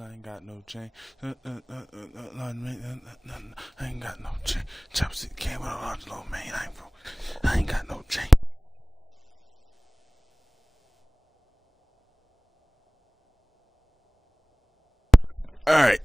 I ain't got no chain. I ain't got no chain. Chopstick came with a large little man. I ain't got no chain. All right.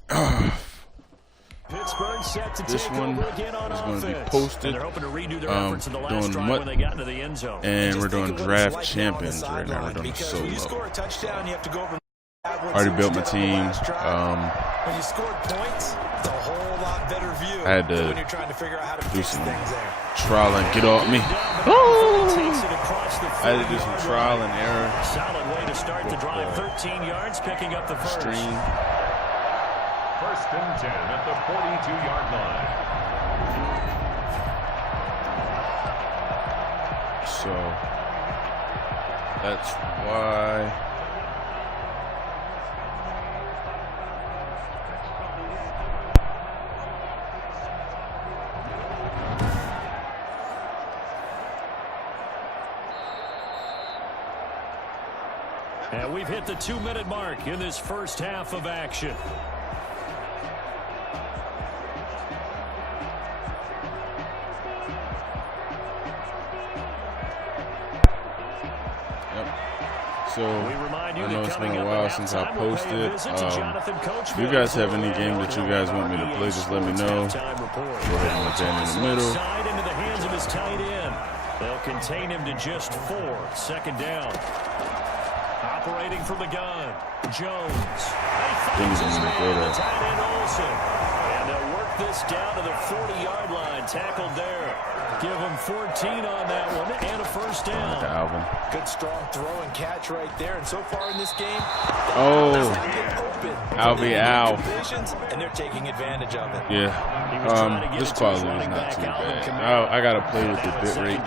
Pittsburgh set to This take one over again on is going to be offense. posted. And they're hoping to redo their efforts in the last doing drive what? when they got into the end zone. And we're doing draft champions right now. We're doing a solo. When you score a touchdown, you have to go over. Already built my team. When you scored points, it's a whole lot better view. I had to when you're trying to figure out how to do fix some things there. trial and get off me. I had to do some trial and error. Solid way to start the drive. 13 yards, picking up the first. Stream. First and 10 at the 42-yard line. So that's why. And we've hit the 2-minute mark in this first half of action. So, I know it's been a while since I posted. If you guys have any game that you guys want me to play, just let me know. Go ahead and put that in the middle. Into the hands of his tight end. They'll contain him to just 4. Second down. Operating from the gun. Jones. Things are going to go there. Tight end Olsen. And they'll work this down to the 40-yard line. Tackled there. Give him 14 on that one and a first down. Alvin. Good strong throw and catch right there. And so far in this game, Alvin Al. And they're taking advantage of it. Yeah. This quality is not too bad. I got to play with the bit rate.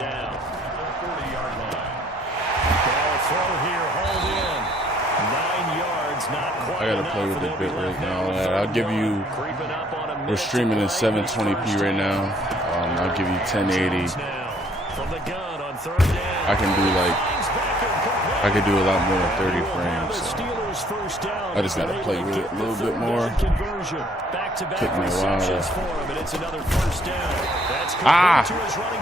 I got to play with the bit rate and all that. I'll give you, we're streaming in 720p right now. I'll give you 1080. I can do a lot more than 30 frames. So I just got to play with it a little bit more. Took me a while to.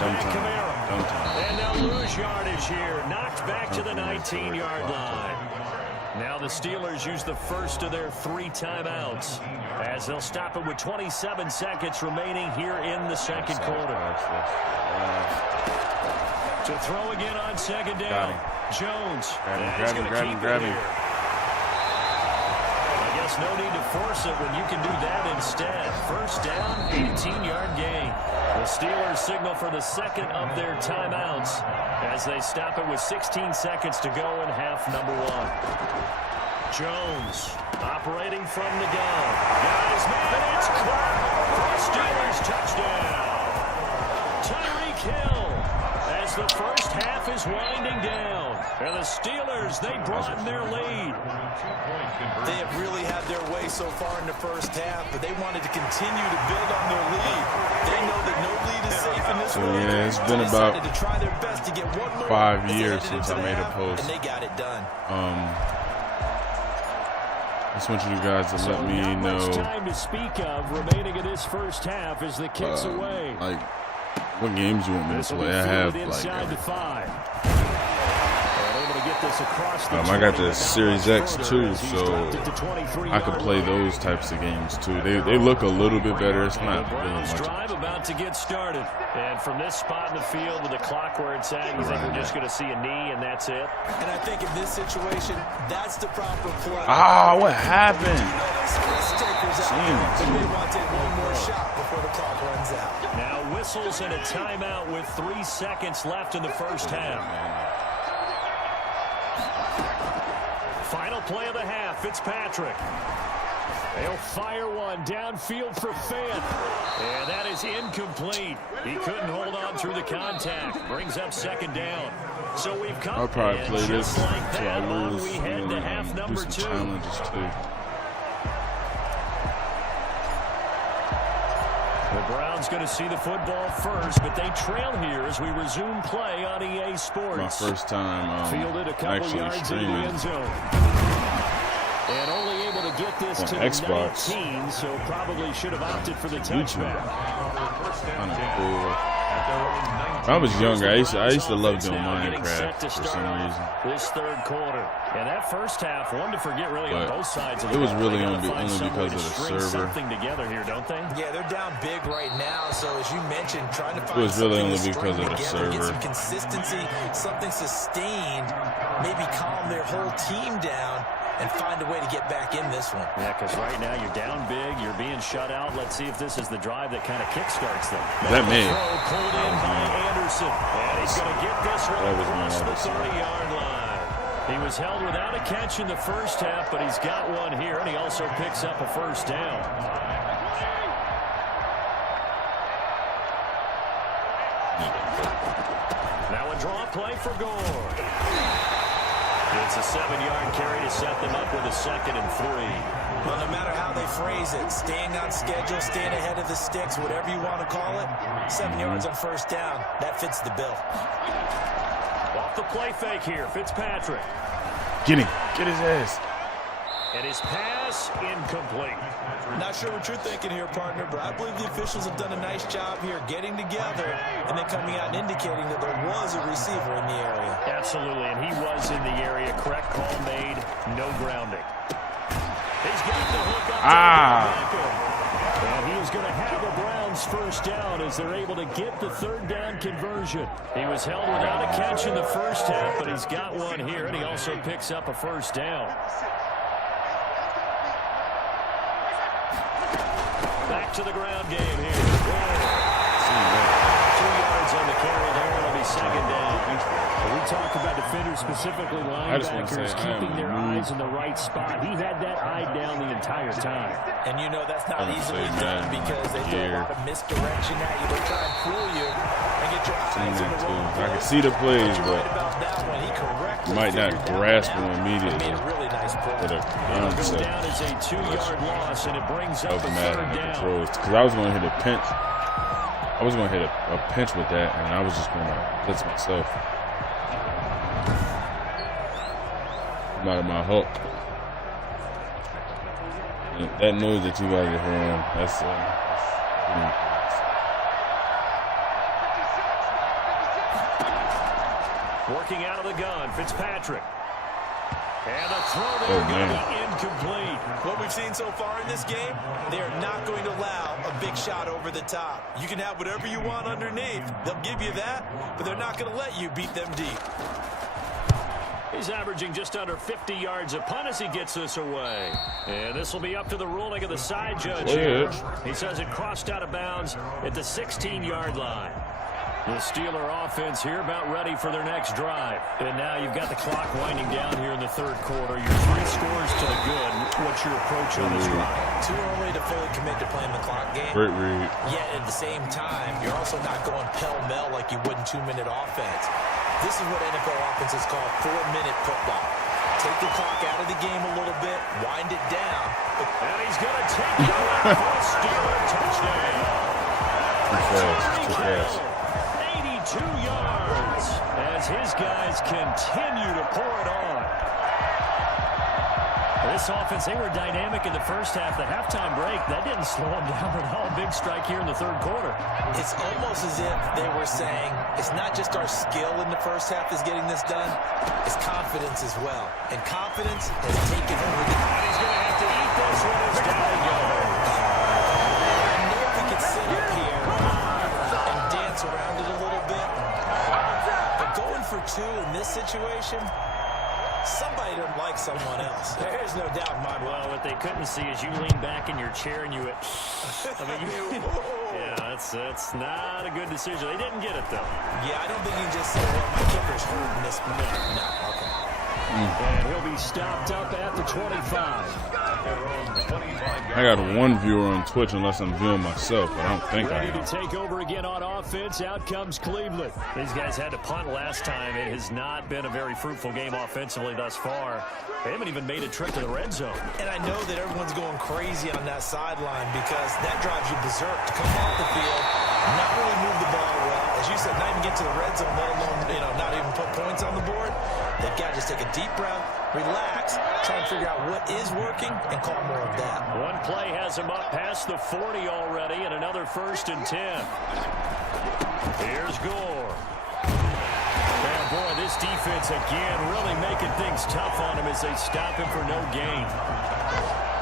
Dumb time. And they'll lose yardage here. Knocked back to the 19-yard line. Now the Steelers use the first of their 3 timeouts as they'll stop it with 27 seconds remaining here in the second quarter. To throw again on second down. Jones. Grab him. I guess no need to force it when you can do that instead. First down, 18-yard gain. The Steelers signal for the second of their timeouts as they stop it with 16 seconds to go in half number 1. Jones operating from the gun. Guys, man, it's caught for the Steelers touchdown. Tyreek Hill as the first half is winding down. And the Steelers, they broaden their lead. They have really had their way so far in the first half, but they wanted to continue to build on their lead. They know that no lead is safe in this one. Yeah, it's been about to try their best to get 1 more 5 years since I made a post. And they got it done. I just want you guys to let me know. Much time to speak of remaining in this first half as the kicks away. Like, what games you want me to play? I have inside the 5. Able to get this across the I got the Series X too, so I could play those types of games too. They look a little bit better. It's not really much. Drive about to get started, and from this spot in the field with the clock where it's at, you think we're just going to see a knee and that's it? And I think in this situation, that's the proper play. What happened? They want to take 1 more shot before the clock runs out. Now whistles and a timeout with 3 seconds left in the first half. Final play of the half, Fitzpatrick. They'll fire one downfield for Fant. And that is incomplete. He couldn't hold on through the contact. Brings up second down. So we've come. I'll probably play this until I lose. We head to half number 2. Challenges too. The Browns going to see the football first, but they trail here as we resume play on EA Sports. My first time Fielded a couple actually yards streaming. into the end zone. And only able to get this to Xbox. 19, so probably should have opted for the touchback. Kind of cool. When I was younger, I used to love doing Minecraft for some reason. This third quarter. And that first half, one to forget really on both sides of the ball. It was really only because of the server. Something together here, don't they? Yeah, they're down big right now. So as you mentioned, trying to find it was really only because of the server. Get some consistency, something sustained, maybe calm their whole team down and find a way to get back in this one. Yeah, because right now you're down big, you're being shut out. Let's see if this is the drive that kind of kickstarts them. That may. Pulled in by Anderson. And he's going to get this one across the 30-yard line. He was held without a catch in the first half, but he's got one here, and he also picks up a first down. Now a draw play for Gore. It's a 7-yard carry to set them up with a 2nd and 3. Well, no matter how they phrase it, staying on schedule, staying ahead of the sticks, whatever you want to call it, 7 yards on first down, that fits the bill. Off the play fake here, Fitzpatrick. Get him. Get his ass. And his pass incomplete. Not sure what you're thinking here, partner, but I believe the officials have done a nice job here getting together and then coming out and indicating that there was a receiver in the area. Absolutely, and he was in the area. Correct call made. No grounding. He's got the hook up. And he is going to have a Browns first down as they're able to get the 3rd down conversion. He was held without a catch in the first half, but he's got one here, and he also picks up a first down. Back to the ground game here. 2 yards on the carry there. It'll be 2nd down. We talk about defenders, specifically linebackers, keeping their eyes in the right spot. He had that eye down the entire time. And you know that's not easily done because they throw a lot of misdirection at you. They try and fool you and get your eyes in the wrong place. I can see the plays, but you might not grasp them immediately. Really nice With a goes down is a 2-yard loss, and it brings up a 3rd down. Because I was going to hit a pinch. I was going to hit a pinch with that, and I was just going to blitz myself. I'm out of my hook. And that noise that you guys are hearing, that's working out of the gun, Fitzpatrick. And the throw there going to be incomplete. What we've seen so far in this game, they are not going to allow a big shot over the top. You can have whatever you want underneath. They'll give you that, but they're not going to let you beat them deep. He's averaging just under 50 yards a punt as he gets this away. And this will be up to the ruling of the side judge here. He says it crossed out of bounds at the 16-yard line. The Steeler offense here about ready for their next drive. And now you've got the clock winding down here in the 3rd quarter. You're 3 scores to the good. What's your approach on this drive? Too early to fully commit to playing the clock game. great read. Yet at the same time, you're also not going pell-mell like you would in 2-minute offense. This is what NFL offenses call 4-minute football. Take the clock out of the game a little bit, wind it down. And he's going to take it away for a Steeler touchdown. Too fast. 82 yards as his guys continue to pour it on. This offense, they were dynamic in the first half. The halftime break, that didn't slow them down at all. Big strike here in the 3rd quarter. It's almost as if they were saying, it's not just our skill in the first half that's getting this done, it's confidence as well. And confidence has taken over the... And he's going to have to eat this one as down he goes. I know if he could sit up here and dance around it a little bit, but going for 2 in this situation... Somebody doesn't like someone else. There's no doubt in my mind. Well, what they couldn't see is you lean back in your chair and you went, yeah, that's not a good decision. They didn't get it, though. Yeah, I don't think you can just say, well, my kicker's hurt in this minute. No, okay. And he'll be stopped up at the 25. I got 1 viewer on Twitch unless I'm viewing myself, but I don't think I am. Ready to take over again on offense. Out comes Cleveland. These guys had to punt last time. It has not been a very fruitful game offensively thus far. They haven't even made a trip to the red zone. And I know that everyone's going crazy on that sideline because that drives you berserk to come off the field, not really move the ball well. As you said, not even get to the red zone, let alone, not even put points on the board. They've got to just take a deep breath, relax, try and figure out what is working, and call more of that. One play has him up past the 40 already, and another 1st and 10. Here's Gore. And boy, this defense again really making things tough on him as they stop him for no gain.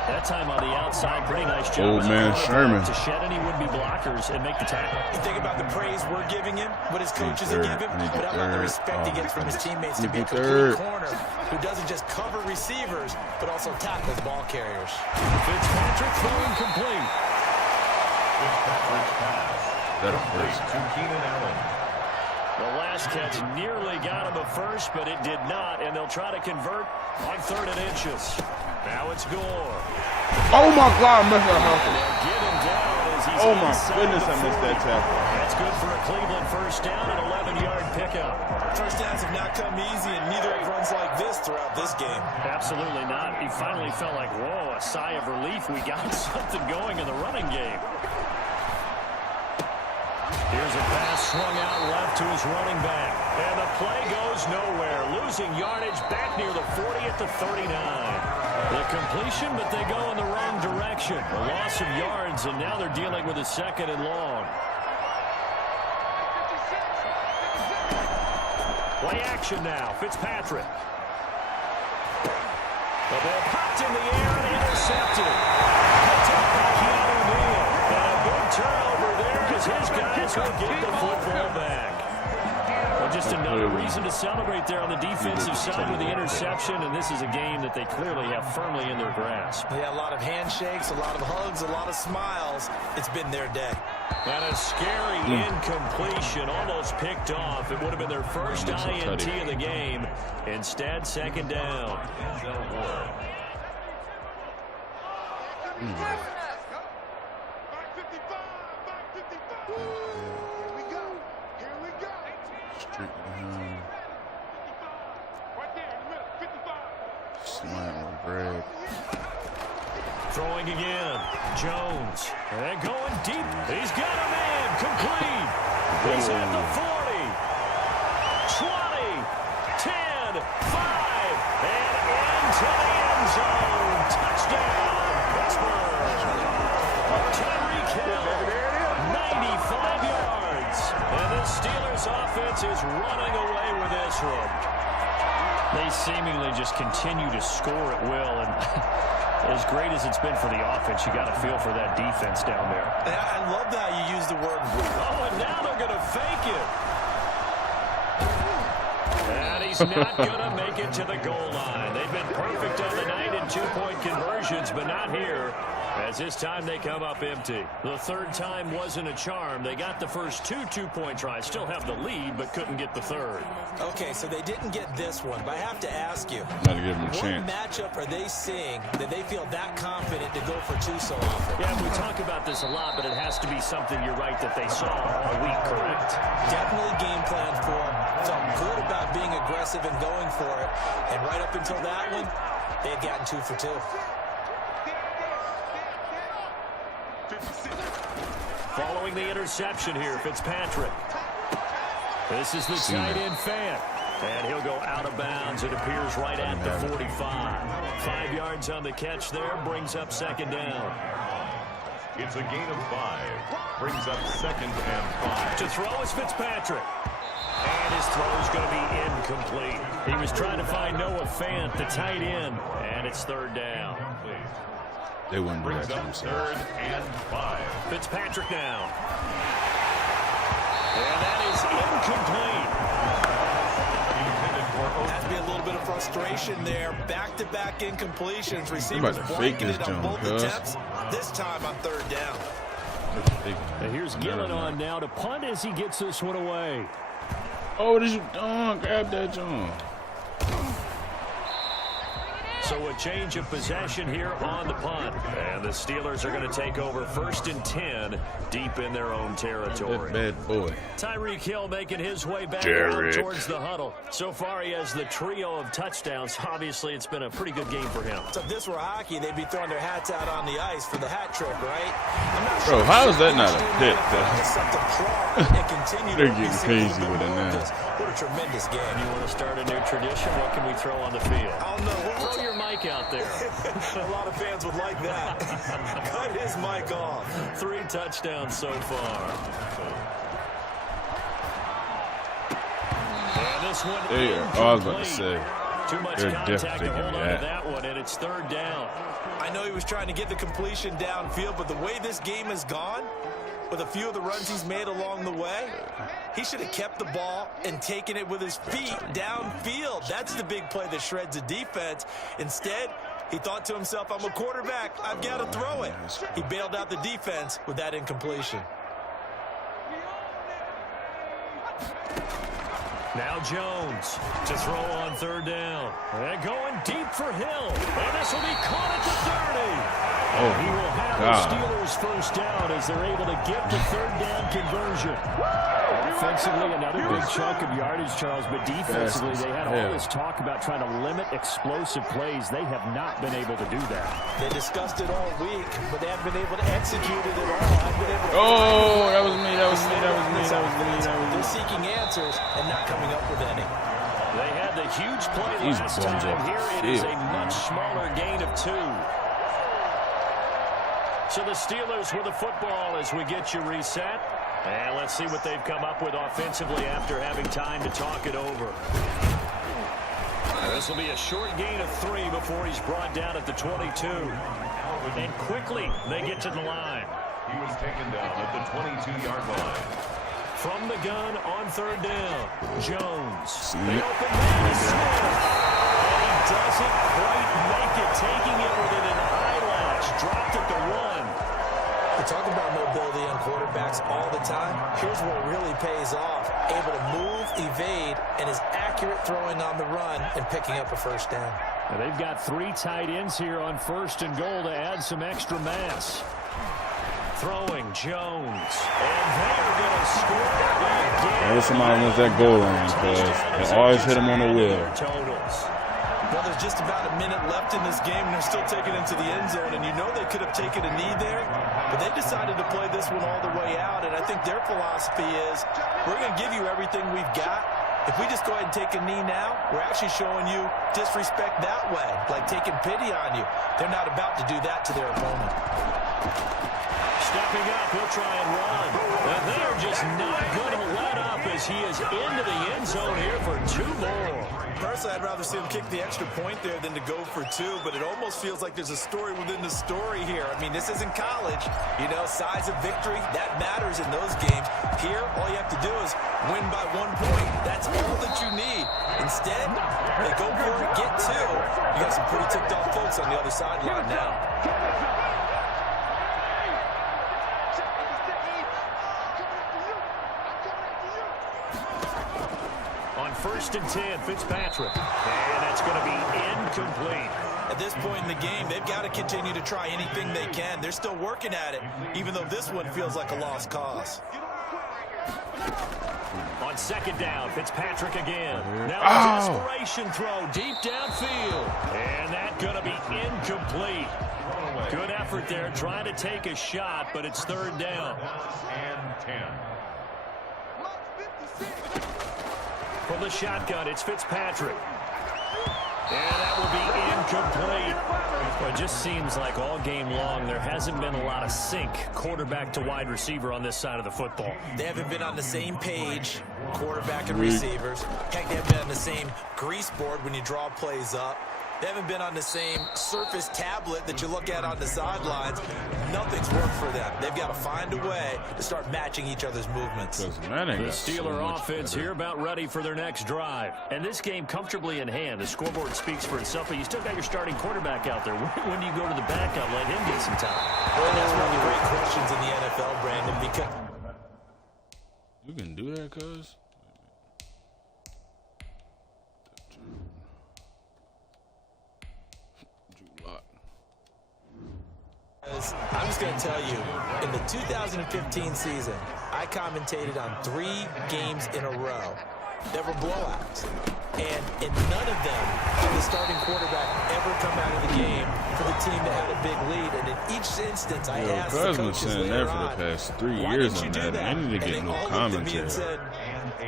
That time on the outside, pretty nice job. Old man Sherman. To shed any would-be blockers and make the tackle. You think about the praise we're giving him, what his coaches are giving, but how about the respect he gets from his teammates to be a complete corner who doesn't just cover receivers, but also tackles ball carriers. Fitzpatrick throwing complete. Fitzpatrick's pass. That a Complete first. to Keenan Allen. The last catch nearly got him a first, but it did not, and they'll try to convert on 3rd and inches. Now it's Gore. Oh my God, I missed that They'll tackle. get him down as he's Oh my inside goodness, the I missed that 40. tackle. That's good for a Cleveland 1st down and 11-yard pickup. First downs have not come easy, and neither have runs like this throughout this game. Absolutely not. He finally felt like, whoa, a sigh of relief. We got something going in the running game. Here's a pass swung out left to his running back. And the play goes nowhere. Losing yardage back near the 40 at the 39. The completion, but they go in the wrong direction. A loss of yards, and now they're dealing with a 2nd and long. Play action now. Fitzpatrick. The ball popped in the air and intercepted. Picked up by Keanu Neal. And a big turnover there as his guys will get the football back. Well, just another reason to celebrate there on the defensive side with the interception, and this is a game that they clearly have firmly in their grasp. Yeah, a lot of handshakes, a lot of hugs, a lot of smiles. It's been their day. And a scary incompletion, almost picked off. It would have been their first INT of the game. Instead, 2nd down. Street behind. Smile or Greg. Throwing again. Jones. And going deep. He's got a man. Complete. He's at the 40. 20. 10. 5. And into the end zone. Touchdown. Pittsburgh. Tyreek Hill. 95 yards. And the Steelers offense is running away with this one. They seemingly just continue to score at will, and as great as it's been for the offense, you got to feel for that defense down there. I love how you use the word will. Oh, and now they're going to fake it. And he's not going to make it to the goal line. They've been perfect on the night in 2-point conversions, but not here, as this time they come up empty. The 3rd time wasn't a charm. They got the first 2 2-point tries, still have the lead, but couldn't get the 3rd. Okay, so they didn't get this one, but I have to ask you, Gotta give him a what chance. matchup are they seeing that they feel that confident to go for 2 so often? Yeah, we talk about this a lot, but it has to be something, you're right, that they saw all week, correct? Definitely game plan for them. Felt good about being aggressive and going for it. And right up until that one, they had gotten 2 for 2. Following the interception here, Fitzpatrick. This is the tight end Fant. And he'll go out of bounds. It appears right at the 45. 5 yards on the catch there, brings up 2nd down. It's a gain of 5. Brings up 2nd and 5. To throw is Fitzpatrick. And his throw is going to be incomplete. He was trying to find Noah Fant, the tight end, and it's 3rd down. They wouldn't do that Brings to up themselves. 3rd and 5. Fitzpatrick now. And that is incomplete. Has to be a little bit of frustration there. Back-to-back incompletions. Receivers about to blanking fake it this on jump, both cuz. attempts. This time on 3rd down. And here's Gillen on now to punt as he gets this one away. Oh, what is you doing? Grab that John. So a change of possession here on the punt. And the Steelers are going to take over 1st and 10 deep in their own territory. Bad boy. Tyreek Hill making his way back towards the huddle. So far he has the trio of touchdowns. Obviously it's been a pretty good game for him. So if this were hockey, they'd be throwing their hats out on the ice for the hat trick, right? I'm not Bro, sure how is that not a hit? They're getting crazy with it now. What a tremendous game. You want to start a new tradition? What can we throw on the field? I don't know. Throw your mic out there. A lot of fans would like that. Cut his mic off. 3 touchdowns so far. And this one I was about to say. Too much They're contact definitely to hold on giving to that one, and it's 3rd down. I know he was trying to get the completion downfield, but the way this game has gone, with a few of the runs he's made along the way, he should have kept the ball and taken it with his feet downfield. That's the big play that shreds the defense. Instead, he thought to himself, I'm a quarterback, I've got to throw it. He bailed out the defense with that incompletion. Now Jones to throw on 3rd down. And going deep for Hill. And this will be caught at the 30. Oh, he will have the Steelers 1st down as they're able to get the 3rd down conversion. Offensively, another big chunk of yardage, Charles, but defensively, they had all this talk about trying to limit explosive plays. They have not been able to do that. They discussed it all week, but they haven't been able to execute it at all. Oh, that was me. They're seeking answers and not coming up with any. They had the huge play last time. Here it is a much smaller gain of 2. So the Steelers with the football as we get you reset. And let's see what they've come up with offensively after having time to talk it over. This will be a short gain of 3 before he's brought down at the 22. And quickly they get to the line. He was taken down at the 22-yard line. From the gun on 3rd down, Jones. They open man Smith. And he doesn't quite make it, taking it within an eyelash. Dropped at the 1. We talk about mobility on quarterbacks all the time. Here's where it really pays off. Able to move, evade, and is accurate throwing on the run and picking up a 1st down. Now they've got 3 tight ends here on 1st and goal to add some extra mass. Throwing Jones. And they're going to score again. There's somebody wins that goal line, because they always hit him on the wheel. Well, there's just about a minute left in this game, and they're still taking it into the end zone. And you know they could have taken a knee there, but they decided to play this one all the way out. And I think their philosophy is, we're going to give you everything we've got. If we just go ahead and take a knee now, we're actually showing you disrespect that way, like taking pity on you. They're not about to do that to their opponent. Stepping up, he'll try and run. And they're just not going to let up as he is into the end zone here for 2 more. Personally, I'd rather see him kick the extra point there than to go for 2, but it almost feels like there's a story within the story here. I mean, this isn't college. You know, size of victory, that matters in those games. Here, all you have to do is win by 1 point. That's all that you need. Instead, they go for it, get 2. You got some pretty ticked off folks on the other sideline now. On 1st and 10, Fitzpatrick. And that's going to be incomplete. At this point in the game, they've got to continue to try anything they can. They're still working at it, even though this one feels like a lost cause. On 2nd down, Fitzpatrick again. Now a desperation throw deep downfield. And that's going to be incomplete. Good effort there, trying to take a shot, but it's 3rd down. And 10. From the shotgun, it's Fitzpatrick. And that will be incomplete. Well, it just seems like all game long there hasn't been a lot of sync quarterback to wide receiver on this side of the football. They haven't been on the same page, quarterback and receivers. Heck, they haven't been on the same grease board when you draw plays up. They haven't been on the same Surface tablet that you look at on the sidelines. Nothing's worked for them. They've got to find a way to start matching each other's movements. The Steeler offense here about ready for their next drive. And this game comfortably in hand. The scoreboard speaks for itself, but you still got your starting quarterback out there. When do you go to the backup, let him get some time? Well, that's one of the great questions in the NFL, Brandon, because you can do that, cuz? I'm just going to tell you, in the 2015 season, I commentated on 3 games in a row that were blowouts. And in none of them did the starting quarterback ever come out of the game for the team that had a big lead. And in each instance, I asked the coaches saying later that for the past 3 years on that, and they need to get no commentary. Said,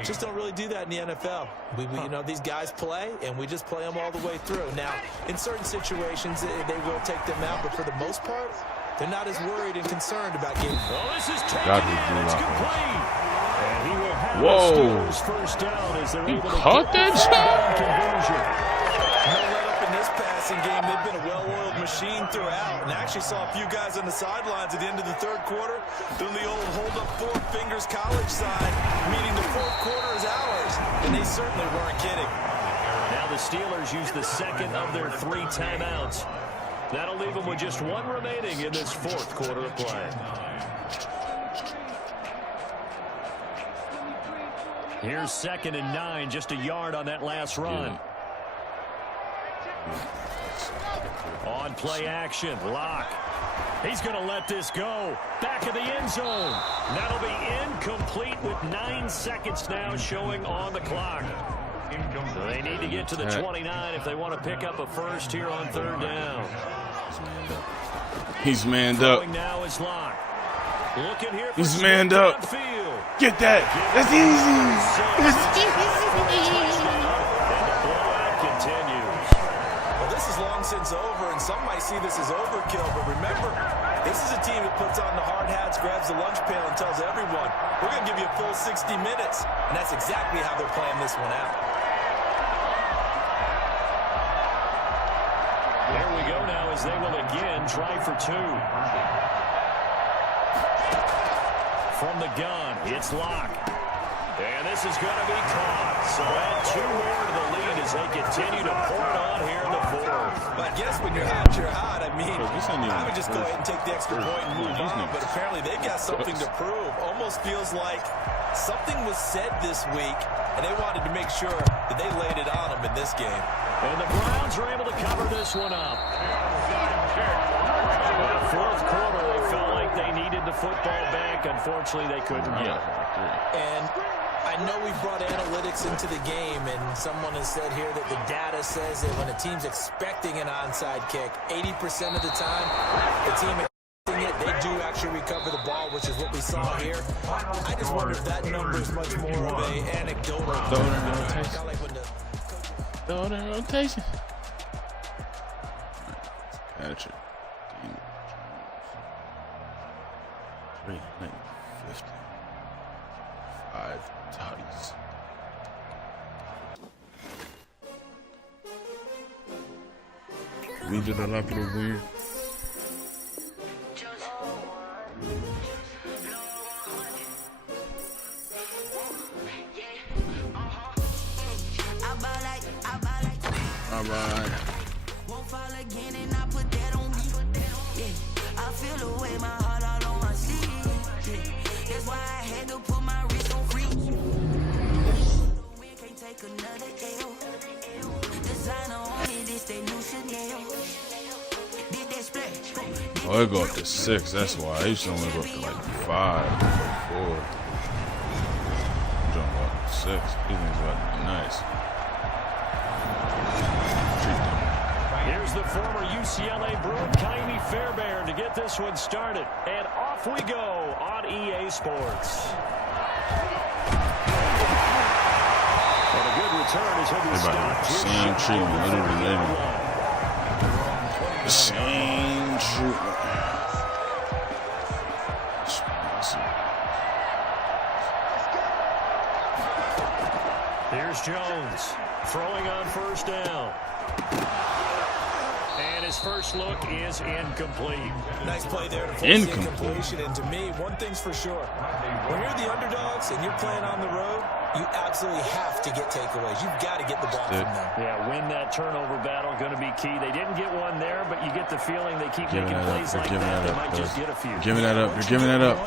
just don't really do that in the NFL. We you know, these guys play, and we just play them all the way through. Now, in certain situations, they will take them out, but for the most part, they're not as worried and concerned about getting. Well, this is taken in. It's complete. And he will have Whoa. first down as they're able to caught that shot? No let up in this passing game. They've been a well-oiled machine throughout. And I actually saw a few guys on the sidelines at the end of the third quarter doing the old hold-up 4 fingers college sign, meaning the fourth quarter is ours. And they certainly weren't kidding. Now the Steelers use the second of their 3 timeouts. That'll leave them with just 1 remaining in this fourth quarter of play. Here's 2nd and 9, just a yard on that last run. On play action, Locke. He's going to let this go. Back of the end zone. That'll be incomplete with 9 seconds now showing on the clock. So they need to get to the 29 if they want to pick up a first here on 3rd down. He's manned up. Now is Locke. Looking here for He's manned up. Get that. That's easy. That's easy. And the blowout continues. Well, this is long since over, and some might see this as overkill, but remember, this is a team that puts on the hard hats, grabs the lunch pail, and tells everyone, we're going to give you a full 60 minutes. And that's exactly how they're playing this one out. There we go now as they will again try for 2. From the gun, it's Locke. And this is going to be caught. So add 2 more to the lead as they continue to pour it on here in the 4th. But I guess when you're hot, you're hot. I mean, I would just go ahead and take the extra point and move on. But apparently they've got something to prove. Almost feels like something was said this week, and they wanted to make sure that they laid it on them in this game. And the Browns are able to cover this one up. In the 4th quarter, they felt like they needed the football back. Unfortunately, they couldn't get it. And I know we brought analytics into the game, and someone has said here that the data says that when a team's expecting an onside kick, 80% of the time, the team expecting it, they do actually recover the ball, which is what we saw here. I just wonder if that number is much more of an anecdotal. Throw in rotation. Patrick. 350. 5 tutties. We did a lot of the weird. All right. Won't fall again and I put that on me. Yeah, I feel the way my heart all on my sleeve. Yeah, that's why I had to put my wrist on free. Can't take another L. Designer on me, this they new Chanel. Did that splash? Oh, it go up to 6. That's why I used to only go up to like 5, 4. I'm jumping up to 6. These things about to be nice. Here's the former UCLA Bruin, Kaimi Fairbairn, to get this one started. And off we go on EA Sports. And a good return as he'll be stopped. Same treatment, literally. The same treatment. Here's Jones throwing on 1st down. And his first look is incomplete. Nice play there to force the incompletion. And to me, one thing's for sure. When you're the underdogs and you're playing on the road, you absolutely have to get takeaways. You've got to get the ball from them. Yeah, win that turnover battle, going to be key. They didn't get one there, but you get the feeling they keep making plays like that. They might just get a few. Giving that up. You're giving that up.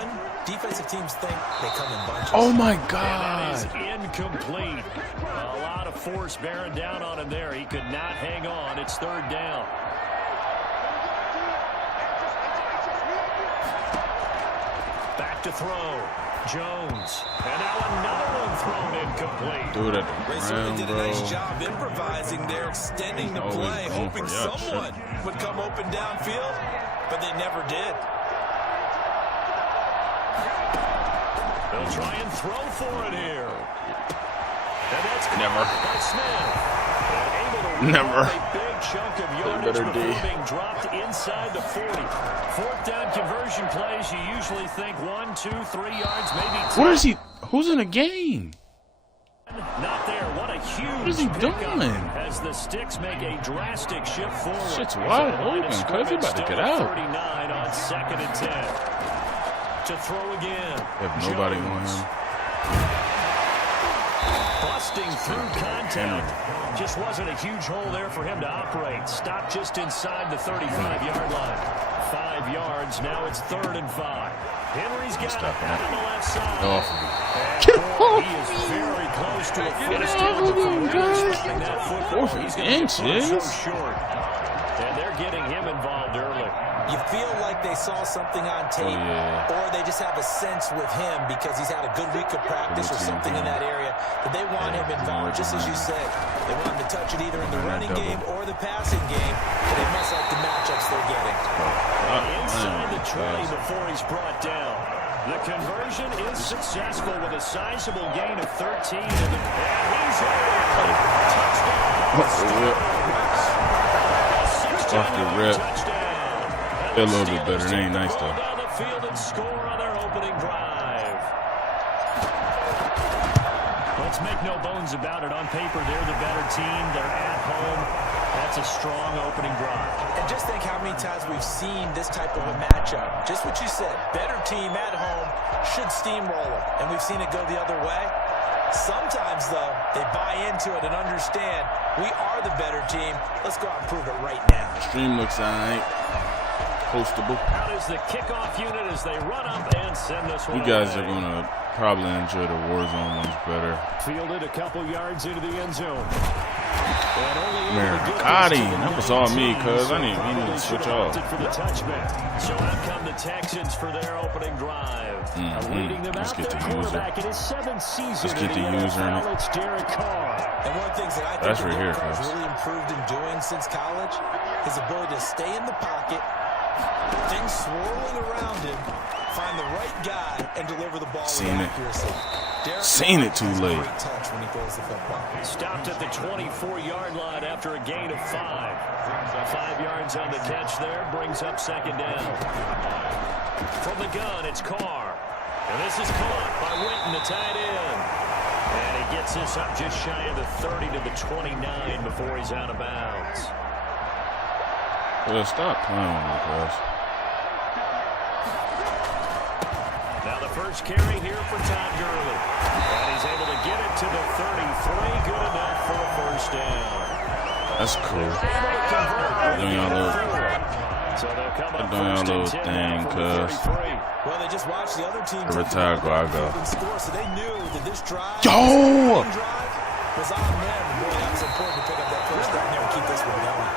Defensive teams think they come in bunches. Oh, my God. And that is incomplete. A lot of force bearing down on him there. He could not hang on. It's 3rd down. Back to throw. Jones. And now another one thrown incomplete. Dude at the They certainly did a ground, nice bro. job improvising there, extending the Always play, going hoping for y'all someone would come open downfield, but they never did. They'll try and throw for it here. And that's Never. by Smith. And able to Never. a big chunk of yardage better before D. being dropped inside the 40. Fourth down conversion plays, you usually think 1, 2, 3 yards, maybe 2. Where is he? Who's in the game? Not there. What a huge What is he pickup doing? as the Sticks make a drastic shift forward. Shit's wide Line of open, cuz he about to scrimmage get still out. 39 on 2nd and 10. To throw again. If nobody on Jones. him. Busting through contact. Just wasn't a huge hole there for him to operate. Stopped just inside the 35-yard line. 5 yards. Now it's 3rd and 5. Henry's got it out on the left side. Get off of me. And boy, he is very close to a first down before intercepting that football. He's going to get so short. And they're getting him involved early. You feel like they saw something on tape, or they just have a sense with him because he's had a good week of practice or something in that area that they want him involved, just as you said. They want him to touch it either in the running game or the passing game, but they must like the matchups they're getting. Inside the 20 before he's brought down. The conversion is successful with a sizable gain of 13. And he's in. Touchdown. Off the rip. They're a little bit better. They ain't nice, though. Down the field and score on their opening drive. Let's make no bones about it. On paper, they're the better team. They're at home. That's a strong opening drive. And just think how many times we've seen this type of a matchup. Just what you said, better team at home should steamroll them. And we've seen it go the other way. Sometimes, though, they buy into it and understand we are the better team. Let's go out and prove it right now. Stream looks all right. Postable. Out is the kickoff unit as they run up and send this one You guys away. are going to probably enjoy the Warzone ones better. Fielded a couple yards into the end zone. Man, Gotti, that was all me, cuz I didn't mean to switch off. For the touchback. So out come the Texans for their opening drive. Leading them Let's out get their the user. quarterback in his 7th season. Let's get the in user in it. It's Derek Carr. And one of the things that I That's think right here, Carr's folks. really improved in doing since college, his ability to stay in the pocket, things swirling around him, find the right guy, and deliver the ball with accuracy. Seen it too late. Great touch when he throws the football. Stopped at the 24-yard line after a gain of 5. 5 yards on the catch there, brings up 2nd down. From the gun, it's Carr. And this is caught by Witten, the tight end. And he gets this up just shy of the 30 to the 29 before he's out of bounds. Well, stop playing with me, guys. Now the first carry here for Todd Gurley. And he's able to get it to the 33. Good enough for a first down. That's cool. Doing y'all little thing, cuz. Well, they just watched the other team Every time I go. score, so they knew that this drive, Yo! was on them. Boy, that was important to pick up that first down there and keep this one going.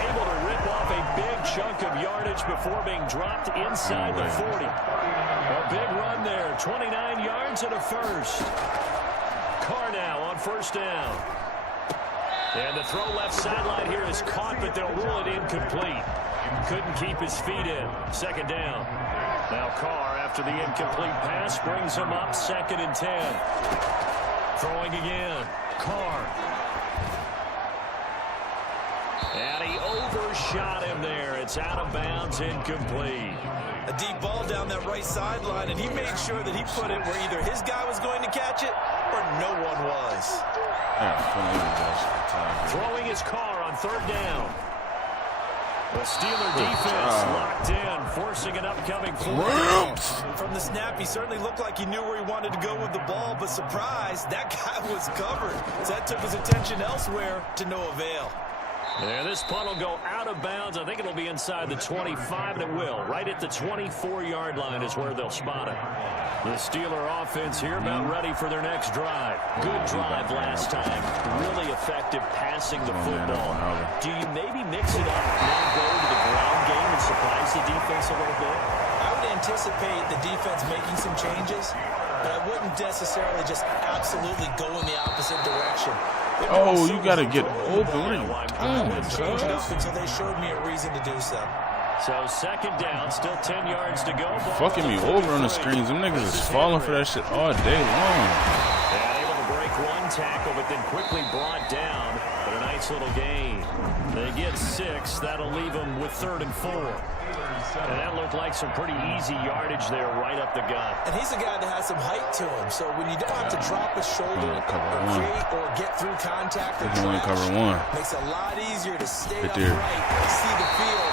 Able to rip off a big chunk of yardage before being dropped inside the 40. A big run there, 29 yards and a first. Carr now on first down. And the throw left sideline here is caught, but they'll rule it incomplete. Couldn't keep his feet in. 2nd down. Now Carr, after the incomplete pass, brings him up 2nd and 10. Throwing again. Carr. And he overshot him there. It's out of bounds, incomplete. A deep ball down that right sideline, and he made sure that he put it where either his guy was going to catch it or no one was. Throwing his Carr on 3rd down. The Steeler defense locked in, forcing an upcoming 4th. From the snap, he certainly looked like he knew where he wanted to go with the ball, but surprise, that guy was covered. So that took his attention elsewhere to no avail. And this punt will go out of bounds. I think it'll be inside the 25, and it will. Right at the 24-yard line is where they'll spot it. The Steeler offense here about ready for their next drive. Good drive last time. Really effective passing the football. Do you maybe mix it up, now go to the ground game and surprise the defense a little bit? I would anticipate the defense making some changes, but I wouldn't necessarily just absolutely go in the opposite direction. Oh, you gotta get open. What are you changed up until they showed me a reason to do so. So second down, still 10 yards to go. Fucking me over on the screens. Them niggas is falling for that shit all day long. Yeah, able to break one tackle, but then quickly brought down. But a nice little gain. They get 6. That'll leave them with 3rd and 4. And that looked like some pretty easy yardage there right up the gut. And he's a guy that has some height to him. So when you don't have to drop his shoulder or get through contact or cover one. Makes it a lot easier to stay right upright and see the field.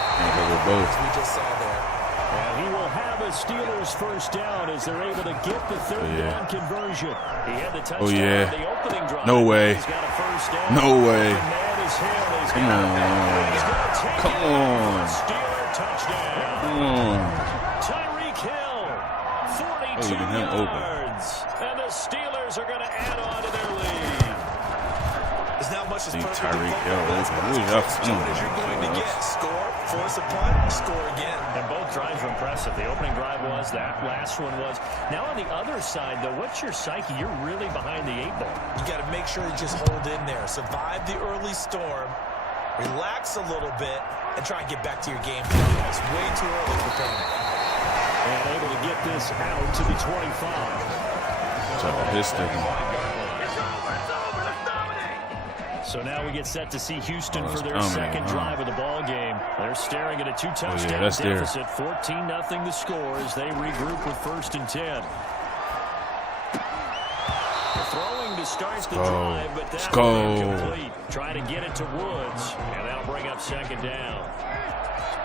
Both. As we just saw there. And he will have a Steelers first down as they're able to get the 3rd down conversion. He had the touchdown on the opening drive. No way. He's got a first down. No way. Come on. Come on. Steeler touchdown. Come on. Tyreek Hill, 42 yards. And the Steelers are going to add on to their lead. There's not much as perfect Tyreek Hill. what you're going to get. Score, force a punt, score again. And both drives were impressive. The opening drive was, that last one was. Now on the other side, though, what's your psyche? You're really behind the 8 ball. You got to make sure you just hold in there. Survive the early storm. Relax a little bit and try and get back to your game plan. It's way too early for payment. And able to get this out to the 25. So now we get set to see Houston for their second drive of the ball game. They're staring at a 2-touchdown deficit. 14-0 the score as they regroup with 1st and 10. Throwing to start the drive, but that's incomplete. Trying to get it to Woods, and that'll bring up 2nd down.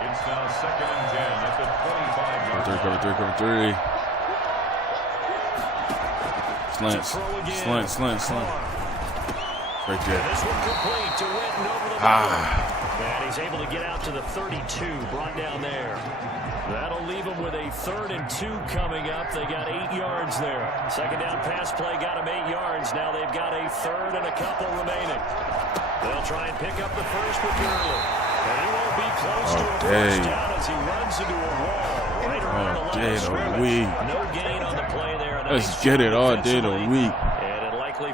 It's now 2nd and 10 at the 25-yard line. Slant. Right there. This one complete to Witten over the middle. And he's able to get out to the 32, brought down there. That'll leave them with a 3rd and 2 coming up. They got 8 yards there. 2nd down pass play got them 8 yards. Now they've got a 3rd and a couple remaining. They'll try and pick up the first with Gurley. And he won't be close to a first down as he runs into a wall. Right around the line of scrimmage. No gain on the play there. Let's get it all day the week.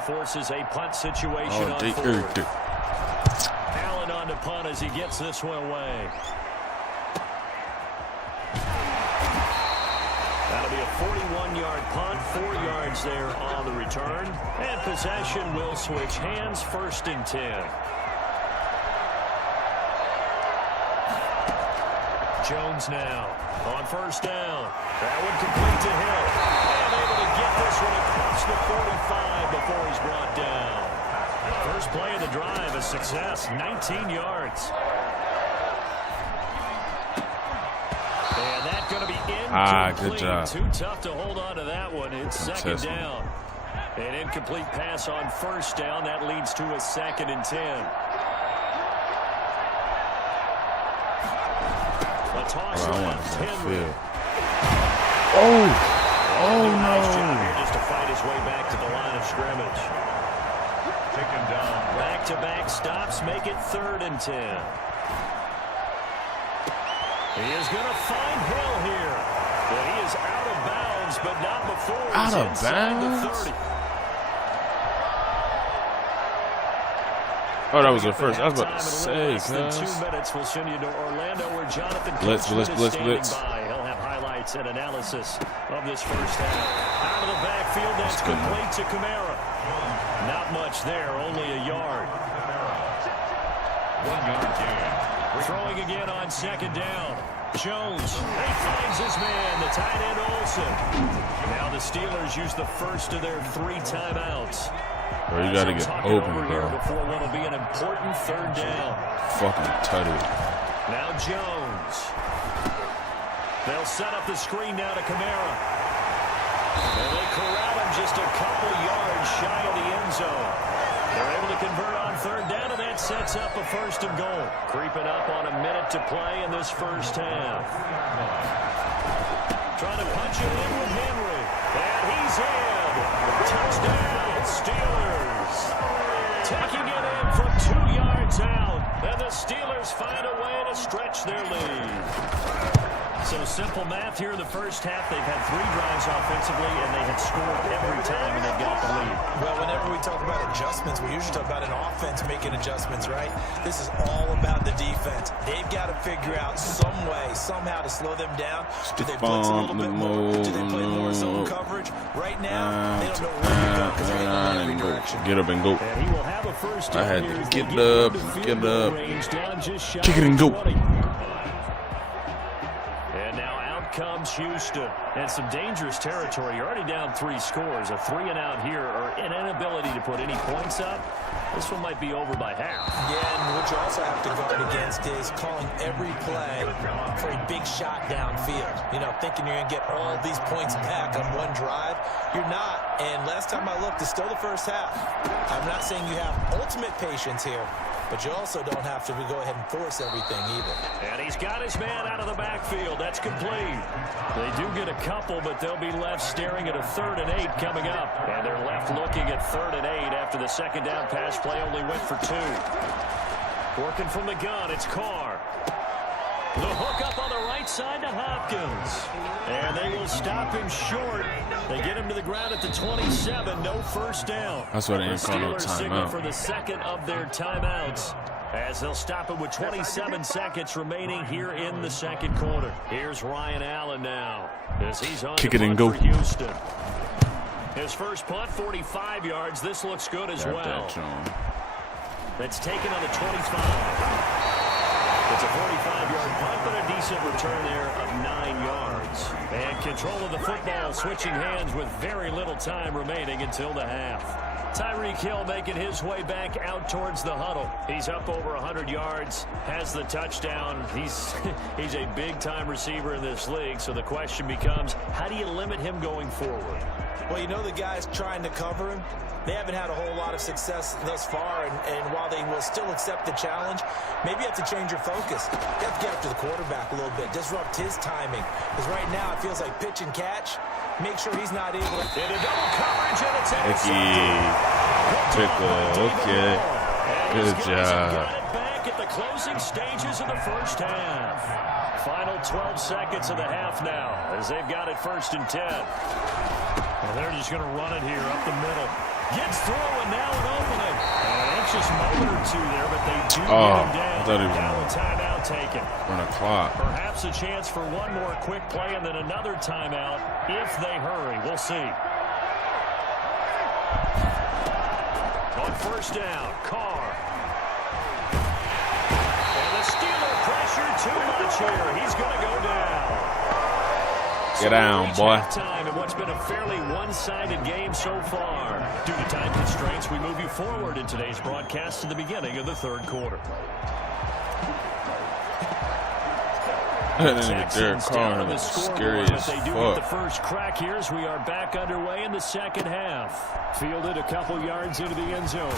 Forces a punt situation on 4th. Allen on to punt as he gets this one away. That'll be a 41-yard punt, 4 yards there on the return. And possession will switch hands, 1st and 10. Jones now on 1st down. That one complete to Hill. And able to get this one across the 45 before he's brought down. First play of the drive, a success, 19 yards. And that's going to be incomplete. Good job. Too tough to hold on to that one. It's 2nd down. An incomplete pass on 1st down. That leads to a 2nd and 10. Toss left, Henry. Oh no! Just to fight his way back to the line of scrimmage. Taken down. Back-to-back stops make it 3rd and 10. He is going to find Hill here. But he is out of bounds, but not before he's inside the 30. Oh, that was the first. I was about to say, cuz. 2 minutes will send you to Orlando where Jonathan Blitz. He'll have highlights and analysis of this first half. Out of the backfield, that's complete to Kamara. Not much there, only a yard. 1 yard gain. Throwing again on 2nd down. Jones, he finds his man, the tight end Olsen. Now the Steelers use the first of their 3 timeouts. Bro, you gotta get open, bro. Before what will be an important 3rd down. Fucking tutty. Now Jones. They'll set up the screen now to Kamara. And they corral him just a couple yards shy of the end zone. They're able to convert on 3rd down, and that sets up a 1st and goal. Creeping up on a minute to play in this first half. Trying to punch it in with Henry. And he's in. Touchdown, Steelers. Taking it in from 2 yards out. And the Steelers find a way to stretch their lead. So simple math here in the first half. They've had 3 drives offensively, and they have scored every time when they've got the lead. Well, whenever we talk about adjustments, we usually talk about an offense making adjustments, right? This is all about the defense. They've got to figure out some way, somehow to slow them down. Do they blitz a little bit more? Do they play more zone coverage? Right now, they don't know where to go because they're in every direction. Get up and go. And he will have a first down. I had here to as get they up, into get field goal up. range, down just shy Kick it and of go. 20. And now out comes Houston. And some dangerous territory. You're already down 3 scores. A 3 and out here, or an inability to put any points up. This one might be over by half. Yeah, and what you also have to guard against is calling every play for a big shot downfield. You know, thinking you're going to get all these points back on one drive. You're not. And last time I looked, it's still the first half. I'm not saying you have ultimate patience here, but you also don't have to go ahead and force everything either. And he's got his man out of the backfield. That's complete. They do get a couple, but they'll be left staring at a 3rd and 8 coming up. And they're left looking at 3rd and 8 after the second down pass play only went for 2. Working from the gun, it's Carr. The hook up on the right side to Hopkins. And they will stop him short. They get him to the ground at the 27. No first down. That's why they ain't call no Steelers signal timeout. for the second of their timeouts, as they'll stop it with 27 seconds remaining here in the second quarter. Here's Ryan Allen now, as he's on Kick to it and punt go. for Houston. His first punt, 45 yards. This looks good as Got well. that, John. That's taken on the 25. It's a 45-yard punt, but a decent return there of 9 yards. And control of the football switching hands with very little time remaining until the half. Tyreek Hill making his way back out towards the huddle. He's up over 100 yards, has the touchdown. He's a big-time receiver in this league, so the question becomes, how do you limit him going forward? Well, you know the guys trying to cover him, they haven't had a whole lot of success thus far, and while they will still accept the challenge, maybe you have to change your focus. You have to get after the quarterback a little bit, disrupt his timing. Because right now it feels like pitch and catch. Make sure he's not able to... In a double coverage, and it's Tickle. Okay. Good job. Got it back at the closing stages of the first half. Final 12 seconds of the half now, as they've got it 1st and 10. And they're just going to run it here up the middle. Gets through, and now an opening. An anxious moment or 2 there, but they do get him down. I thought he was now a timeout taken. on a clock. Perhaps a chance for one more quick play and then another timeout if they hurry. We'll see. On 1st down, Carr. And the Steeler pressure too much here. He's going to go down. Get down, boy. Time in what's been a fairly one-sided game so far. Due to time constraints, we move you forward in today's broadcast to the beginning of the 3rd quarter. Derek Carr is scary as they do get the fuck. first crack here as we are back underway in the second half. Fielded a couple yards into the end zone.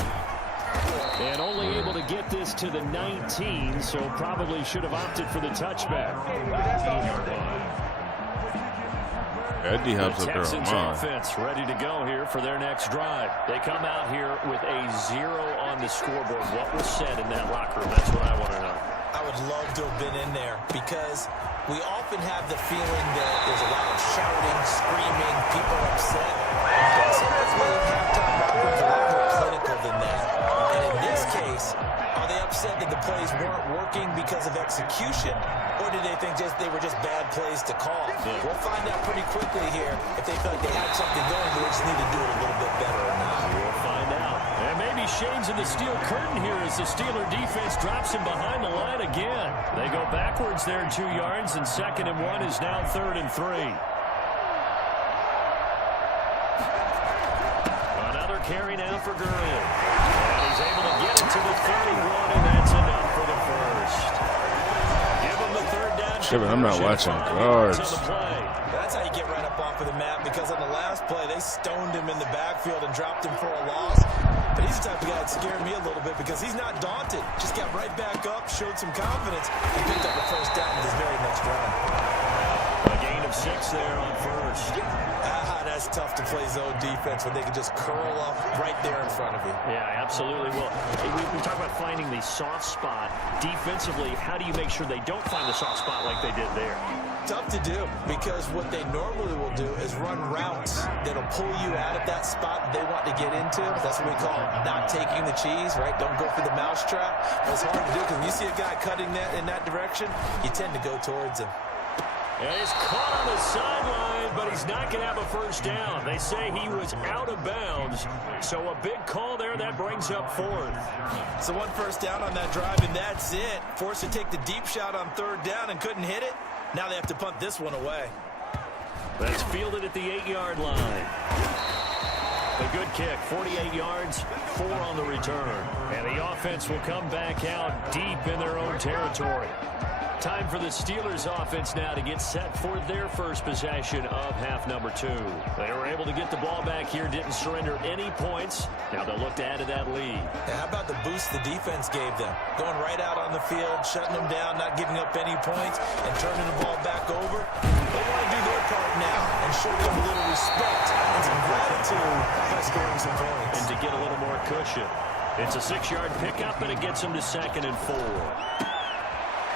And only able to get this to the 19, so probably should have opted for the touchback. That D-Hop's up there on Texans mine. offense ready to go here for their next drive. They come out here with a 0 on the scoreboard. What was said in that locker room? That's what I want to know. I would love to have been in there because we often have the feeling that there's a lot of shouting, screaming, people upset. But sometimes we have halftime locker rooms a lot more clinical than that. And in this case, are they upset that the plays weren't working because of execution, or did they think they were just bad plays to call? We'll find out pretty quickly here if they feel like they had something going, but they just need to do it a little bit better or not. We'll find out. And maybe shades of the steel curtain here as the Steeler defense drops him behind the line again. They go backwards there 2 yards, and 2nd and 1 is now 3rd and 3. Another carry now for Gurley. And he's able to get it to the 31, and that's enough for the first. Give him the 3rd down. Shit, but I'm not watching guards. That's how you get right up off of the map, because on the last play, they stoned him in the backfield and dropped him for a loss. But he's the type of guy that scared me a little bit because he's not daunted. Just got right back up, showed some confidence, and picked up a 1st down with his very next run. A gain of 6 there on 1st. That That's tough to play zone defense when they can just curl up right there in front of you. Yeah, absolutely. Well, we talk about finding the soft spot. Defensively, how do you make sure they don't find the soft spot like they did there? Tough to do, because what they normally will do is run routes that'll pull you out of that spot they want to get into. That's what we call not taking the cheese, right? Don't go for the mousetrap. It's hard to do, because when you see a guy cutting that in that direction, you tend to go towards him. And he's caught on the sideline, but he's not going to have a first down. They say he was out of bounds, so a big call there. That brings up fourth. So one first down on that drive, and that's it. Forced to take the deep shot on third down and couldn't hit it. Now they have to punt this one away. That's fielded at the 8-yard line. A good kick, 48 yards, 4 on the return. And the offense will come back out deep in their own territory. Time for the Steelers offense now to get set for their first possession of half number 2. They were able to get the ball back here, didn't surrender any points. Now they'll look to add to that lead. Now, how about the boost the defense gave them? Going right out on the field, shutting them down, not giving up any points, and turning the ball back over. They want to do their part now and show them a little respect and some gratitude by scoring some points. And to get a little more cushion. It's a 6-yard pickup, and it gets them to 2nd and 4.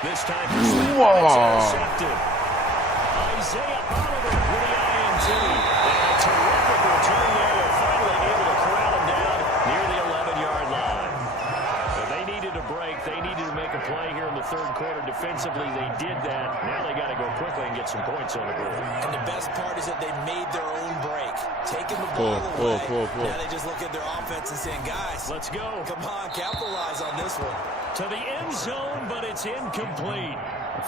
This time for Smith, it's intercepted. Isaiah Oliver with the INT. And a terrific return there. They're finally able to corral him down near the 11-yard line. So they needed a break. They needed to make a play here in the third quarter. Defensively, they did that. Now they got to go quickly and get some points on the board. And the best part is that they made their own break. Taking the ball away. Now they just look at their offense and saying, guys, let's go. Come on, capitalize on this one. To the end zone, but it's incomplete.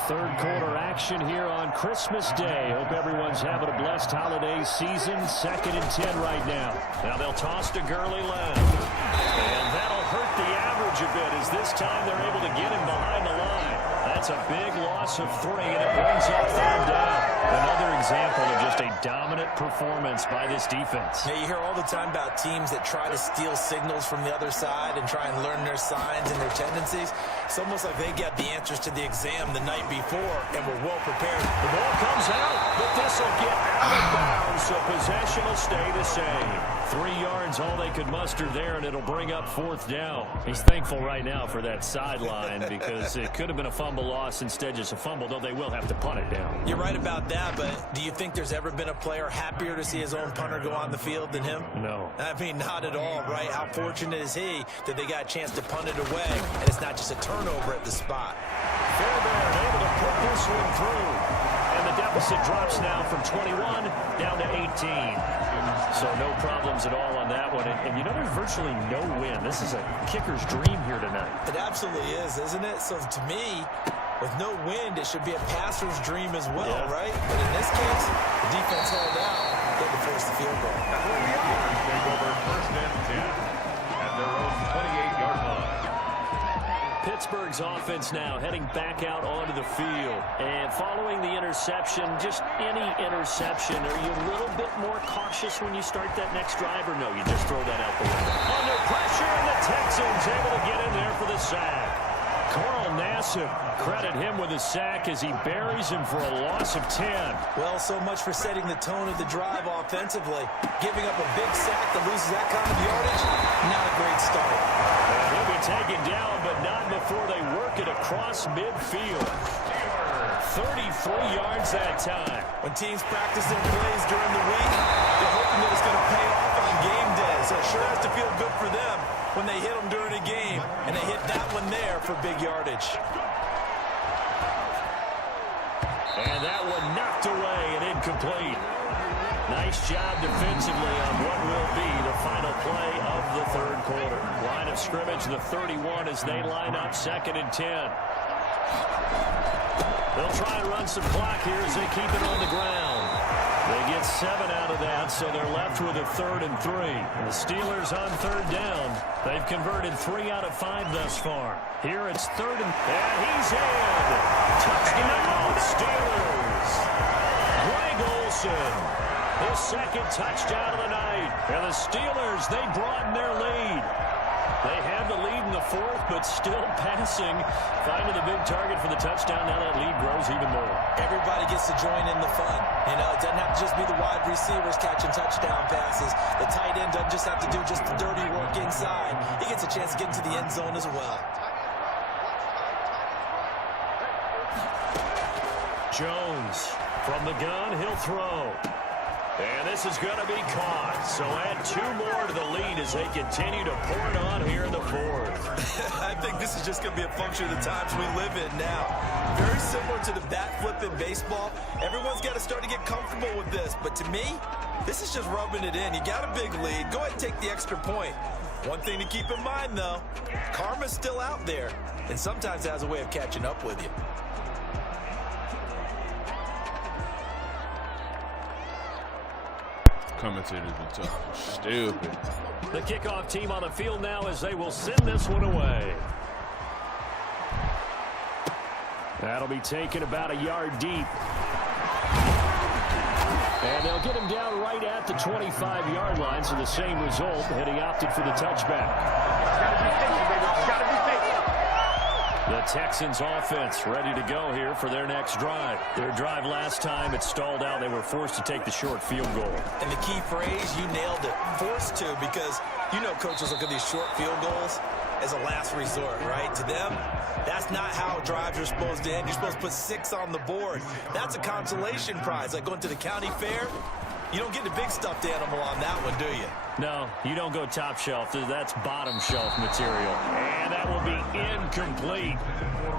Third quarter action here on Christmas Day. Hope everyone's having a blessed holiday season. 2nd and 10 right now. Now they'll toss to Gurley left. And that'll hurt the average a bit, as this time they're able to get him behind the line. That's a big loss of 3, and it brings up 3rd down. Another example of just a dominant performance by this defense. Now, you hear all the time about teams that try to steal signals from the other side and try and learn their signs and their tendencies. It's almost like they got the answers to the exam the night before and were well prepared. The ball comes out, but this will get out of bounds, so possession will stay the same. 3 yards, all they could muster there, and it'll bring up 4th down. He's thankful right now for that sideline, because it could have been a fumble loss, instead just a fumble, though they will have to punt it down. You're right about that, but do you think there's ever been a player happier to see his own punter go on the field than him? No. I mean, not at all, right? How fortunate is he that they got a chance to punt it away, and it's not just a turnover at the spot. Fairbairn able to put this one through. And the deficit drops now from 21 down to 18. So no problems at all on that one. And you know, there's virtually no win. This is a kicker's dream here tonight. It absolutely is, isn't it? So to me, with no wind, it should be a passer's dream as well, right? But in this case, the defense held out. They had to force the field goal. The Steelers take over 1st and 10 at their own 28-yard line. Pittsburgh's offense now heading back out onto the field. And following the interception, just any interception, are you a little bit more cautious when you start that next drive, or no, you just throw that out the window? Under pressure, and the Texans able to get in there for the sack. Carl Nassib, credit him with a sack as he buries him for a loss of 10. Well, so much for setting the tone of the drive offensively. Giving up a big sack that loses that kind of yardage, not a great start. And he'll be taken down, but not before they work it across midfield. 33 yards that time. When teams practice their plays during the week, they're hoping that it's going to pay off on game day. So it sure has to feel good for them when they hit them during a game, and they hit that one there for big yardage. And that one knocked away and incomplete. Nice job defensively on what will be the final play of the third quarter. Line of scrimmage, the 31, as they line up 2nd and 10. They'll try and run some clock here as they keep it on the ground. They get 7 out of that, so they're left with a 3rd and 3. And the Steelers on 3rd down. They've converted 3 out of 5 thus far. Here it's 3rd and he's in. Touchdown, Steelers. Greg Olsen, his 2nd touchdown of the night. And the Steelers, they broaden their lead. They have the lead in the 4th, but still passing. Finding the big target for the touchdown. Now that lead grows even more. Everybody gets to join in the fun. You know, it doesn't have to just be the wide receivers catching touchdown passes. The tight end doesn't just have to do just the dirty work inside. He gets a chance to get into the end zone as well. Jones from the gun, he'll throw. And this is going to be caught. So add 2 more to the lead as they continue to pour it on here in the fourth. I think this is just going to be a function of the times we live in now. Very similar to the bat flip in baseball. Everyone's got to start to get comfortable with this. But to me, this is just rubbing it in. You got a big lead. Go ahead and take the extra point. One thing to keep in mind, though, karma's still out there. And sometimes it has a way of catching up with you. Commentators been talking stupid. The kickoff team on the field now as they will send this one away. That'll be taken about a yard deep. And they'll get him down right at the 25-yard line, so the same result, and he opted for the touchback. The Texans offense ready to go here for their next drive. Their drive last time, it stalled out. They were forced to take the short field goal. And the key phrase, you nailed it, forced to, because you know coaches look at these short field goals as a last resort, right? To them, that's not how drives are supposed to end. You're supposed to put 6 on the board. That's a consolation prize, like going to the county fair. You don't get the big stuffed animal on that one, do you? No, you don't go top shelf. That's bottom shelf material. And that will be incomplete.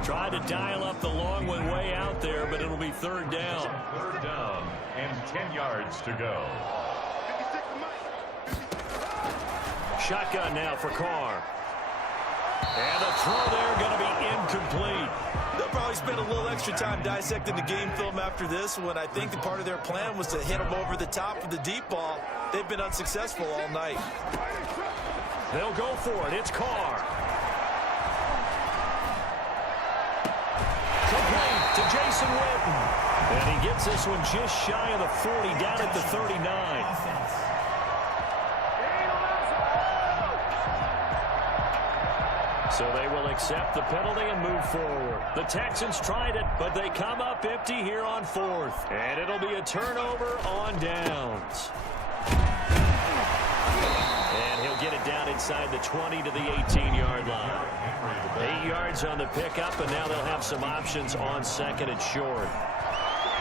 Tried to dial up the long one way out there, but it'll be 3rd down. 3rd down and 10 yards to go. Shotgun now for Carr. And the throw there going to be incomplete. They'll probably spend a little extra time dissecting the game film after this one. I think the part of their plan was to hit them over the top with the deep ball. They've been unsuccessful all night. They'll go for it. It's Carr. Complete to Jason Witten. And he gets this one just shy of the 40, down at the 39. So they will accept the penalty and move forward. The Texans tried it, but they come up empty here on 4th. And it'll be a turnover on downs. And he'll get it down inside the 20 to the 18-yard line. 8 yards on the pickup, and now they'll have some options on 2nd and short.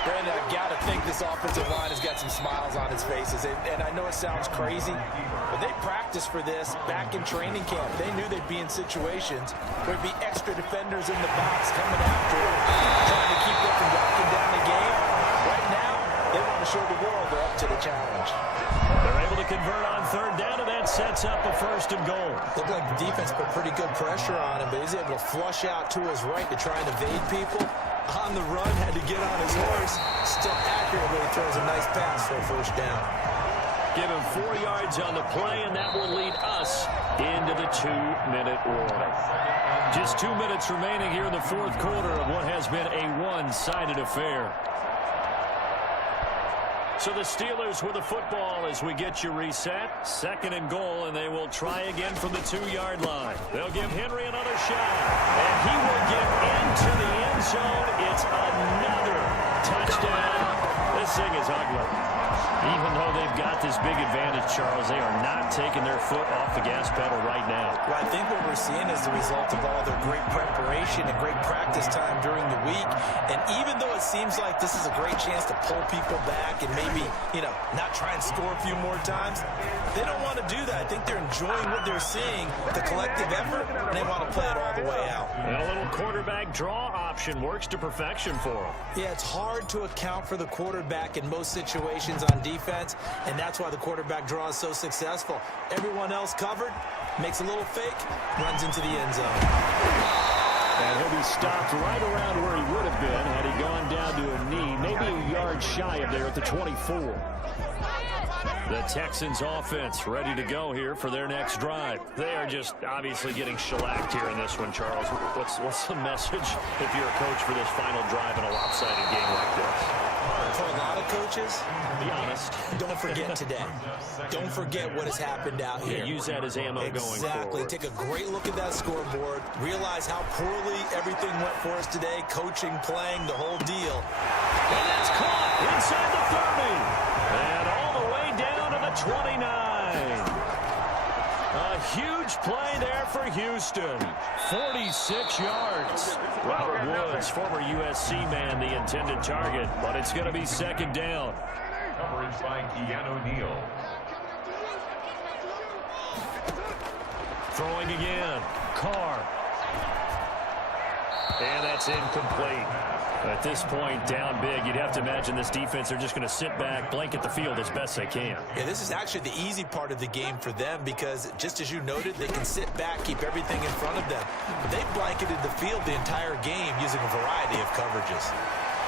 Brandon, I've got to think this offensive line has got some smiles on its faces. And I know it sounds crazy, but they practiced for this back in training camp. They knew they'd be in situations where there'd be extra defenders in the box coming after it, trying to keep them from locking down the game. Right now, they want to show the world they're up to the challenge. They're able to convert on 3rd down, and that sets up a 1st and goal. Looked like the defense put pretty good pressure on him, but he's able to flush out to his right to try and evade people. On the run, had to get on his horse. Still accurately throws a nice pass for a 1st down. Give him 4 yards on the play, and that will lead us into the 2-minute warning. Just 2 minutes remaining here in the 4th quarter of what has been a one-sided affair. So the Steelers with the football as we get you reset. 2nd and goal, and they will try again from the 2-yard line. They'll give Henry another shot, and he will get into the end zone. It's another touchdown. This thing is ugly. Even though they've got this big advantage, Charles, they are not taking their foot off the gas pedal right now. Well, I think what we're seeing is the result of all their great preparation and great practice time during the week. And even though it seems like this is a great chance to pull people back and maybe, not try and score a few more times, they don't want to do that. I think they're enjoying what they're seeing, the collective effort, and they want to play it all the way out. And a little quarterback draw option works to perfection for them. Yeah, it's hard to account for the quarterback in most situations on defense, and that's why the quarterback draw is so successful. Everyone else covered, makes a little fake, runs into the end zone. And he'll be stopped right around where he would have been had he gone down to a knee, maybe a yard shy of there at the 24. The Texans offense ready to go here for their next drive. They are just obviously getting shellacked here in this one, Charles. What's the message if you're a coach for this final drive in a lopsided game like this? For a lot of coaches, be honest, don't forget today. Don't forget what has happened out here. Yeah, use that as ammo going forward. Exactly. Take a great look at that scoreboard. Realize how poorly everything went for us today. Coaching, playing, the whole deal. And that's caught inside the 30. 29. A huge play there for Houston. 46 yards. Robert Woods, former USC man, the intended target, but it's going to be second down. Coverage by Keanu Neal. Throwing again. Carr. And that's incomplete. At this point, down big, you'd have to imagine this defense are just going to sit back, blanket the field as best they can. Yeah, this is actually the easy part of the game for them because, just as you noted, they can sit back, keep everything in front of them. But they blanketed the field the entire game using a variety of coverages.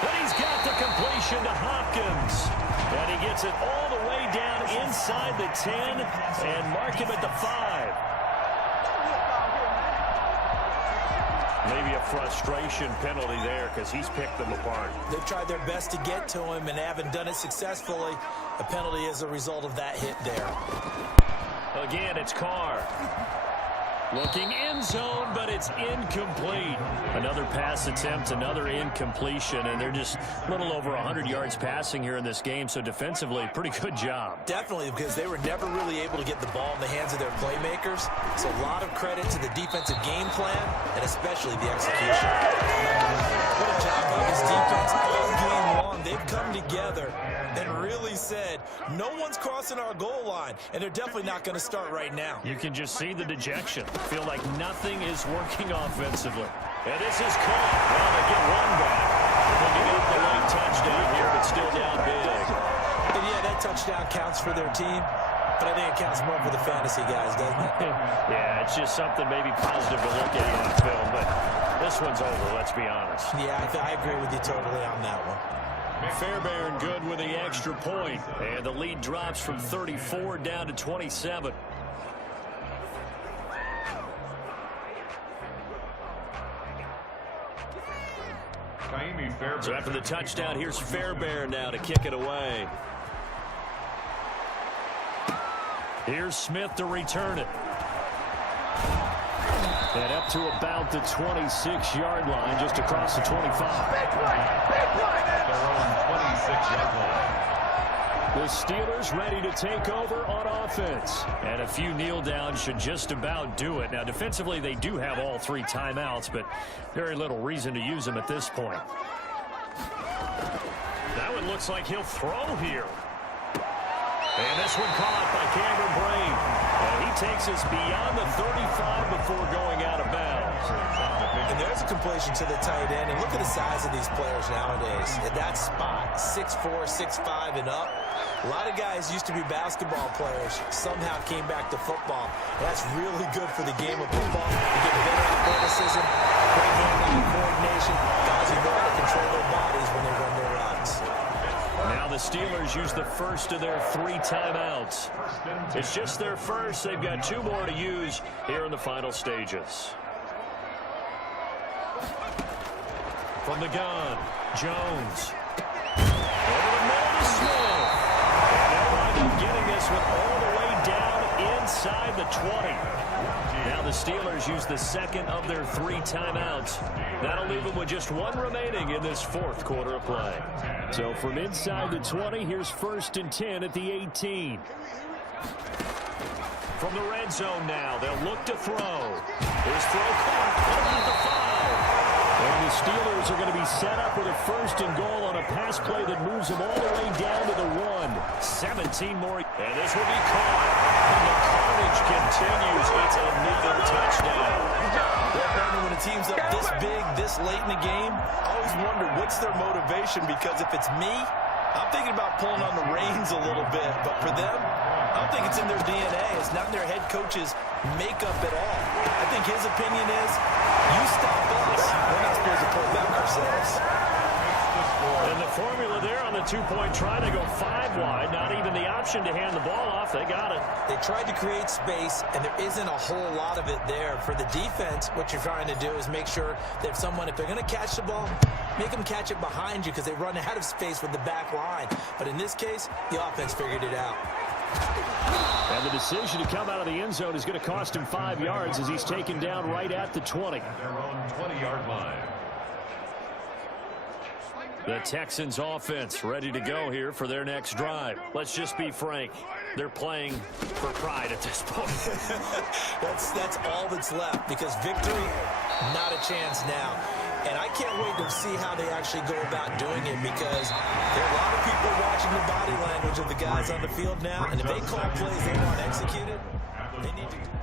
But he's got the completion to Hopkins. And he gets it all the way down inside the 10 and mark him at the 5. Maybe a frustration penalty there because he's picked them apart. They've tried their best to get to him and haven't done it successfully. A penalty as a result of that hit there. Again, it's Carr. Looking end zone, but it's incomplete. Another pass attempt, another incompletion, and they're just a little over 100 yards passing here in this game, so defensively, pretty good job. Definitely, because they were never really able to get the ball in the hands of their playmakers. So a lot of credit to the defensive game plan, and especially the execution. What a job by this defense all game long. They've come together and really said, no one's crossing our goal line, and they're definitely not going to start right now. You can just see the dejection. Feel like nothing is working offensively. And this is caught. Well, they get one back. Looking at the late touchdown here, but still down big. And yeah, that touchdown counts for their team, but I think it counts more for the fantasy guys, doesn't it? Yeah, it's just something maybe positive to look at on film, but this one's over, let's be honest. Yeah, I agree with you totally on that one. Fairbairn good with the extra point, and the lead drops from 34 down to 27. So after the touchdown, here's Fairbairn now to kick it away. Here's Smith to return it. And up to about the 26-yard line, just across the 25. Their own 26-yard line. The Steelers ready to take over on offense. And a few kneel downs should just about do it. Now, defensively, they do have all 3 timeouts, but very little reason to use them at this point. That one looks like he'll throw here. And this one caught by Cameron Brave. And he takes us beyond the 35 before going out of bounds. And there's a completion to the tight end. And look at the size of these players nowadays. At that spot, 6'4", 6'5", and up. A lot of guys used to be basketball players, somehow came back to football. That's really good for the game of football. You get better athleticism, great hand-eye coordination. Guys who know how to control their bodies when they run their routes. Now the Steelers use the first of their 3 timeouts. It's just their first. They've got 2 more to use here in the final stages. From the gun, Jones. Over the middle to Smith. And they'll wind up getting this one all the way down inside the 20. Now the Steelers use the second of their 3 timeouts. That'll leave them with just 1 remaining in this 4th quarter of play. So from inside the 20, here's 1st and 10 at the 18. From the red zone now, they'll look to throw. Here's throw caught at the 5. And the Steelers are going to be set up with a 1st and goal on a pass play that moves them all the way down to the 1. 17 more. And this will be caught. And the carnage continues. It's another touchdown. When a team's up this big, this late in the game, I always wonder what's their motivation, because if it's me, I'm thinking about pulling on the reins a little bit. But for them, I don't think it's in their DNA. It's not in their head coach's makeup at all. I think his opinion is, you stop us, we're not supposed to pull back ourselves. And the formula there on the 2-point try to go 5 wide. Not even the option to hand the ball off. They got it. They tried to create space, and there isn't a whole lot of it there. For the defense, what you're trying to do is make sure that if they're going to catch the ball, make them catch it behind you, because they run out of space with the back line. But in this case, the offense figured it out. And the decision to come out of the end zone is going to cost him 5 yards as he's taken down right at the 20. Their own 20-yard line. The Texans offense ready to go here for their next drive. Let's just be frank. They're playing for pride at this point. that's all that's left, because victory, not a chance now. And I can't wait to see how they actually go about doing it, because there are a lot of people watching the body language of the guys on the field now, and if they call plays they want executed, they need to do